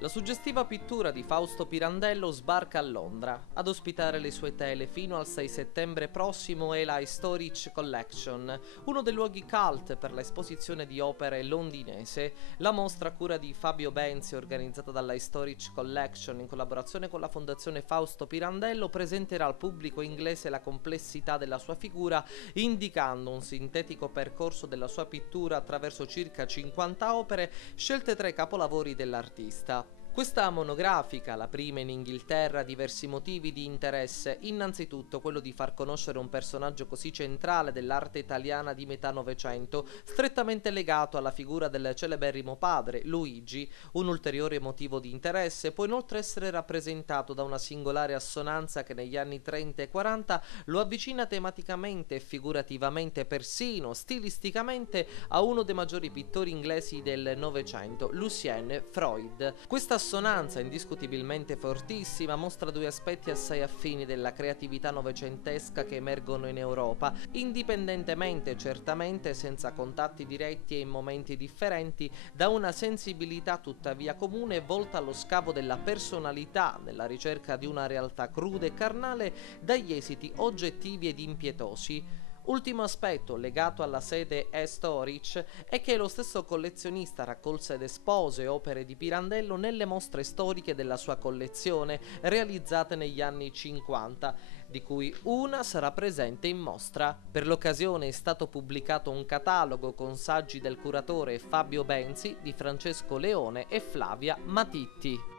La suggestiva pittura di Fausto Pirandello sbarca a Londra. Ad ospitare le sue tele fino al 6 settembre prossimo è la Historic Collection, uno dei luoghi cult per l'esposizione di opere londinese. La mostra a cura di Fabio Benzi, organizzata dalla Historic Collection in collaborazione con la Fondazione Fausto Pirandello, presenterà al pubblico inglese la complessità della sua figura, indicando un sintetico percorso della sua pittura attraverso circa 50 opere scelte tra i capolavori dell'artista. Questa monografica, la prima in Inghilterra, ha diversi motivi di interesse, innanzitutto quello di far conoscere un personaggio così centrale dell'arte italiana di metà Novecento, strettamente legato alla figura del celeberrimo padre, Luigi. Un ulteriore motivo di interesse può inoltre essere rappresentato da una singolare assonanza che negli anni 30 e 40 lo avvicina tematicamente e figurativamente, persino stilisticamente, a uno dei maggiori pittori inglesi del Novecento, Lucien Freud. Questa assonanza, indiscutibilmente fortissima, mostra due aspetti assai affini della creatività novecentesca che emergono in Europa, indipendentemente, certamente senza contatti diretti e in momenti differenti, da una sensibilità tuttavia comune volta allo scavo della personalità, nella ricerca di una realtà cruda e carnale dagli esiti oggettivi ed impietosi. Ultimo aspetto legato alla sede Historic è che lo stesso collezionista raccolse ed espose opere di Pirandello nelle mostre storiche della sua collezione, realizzate negli anni 50, di cui una sarà presente in mostra. Per l'occasione è stato pubblicato un catalogo con saggi del curatore Fabio Benzi, di Francesco Leone e Flavia Matitti.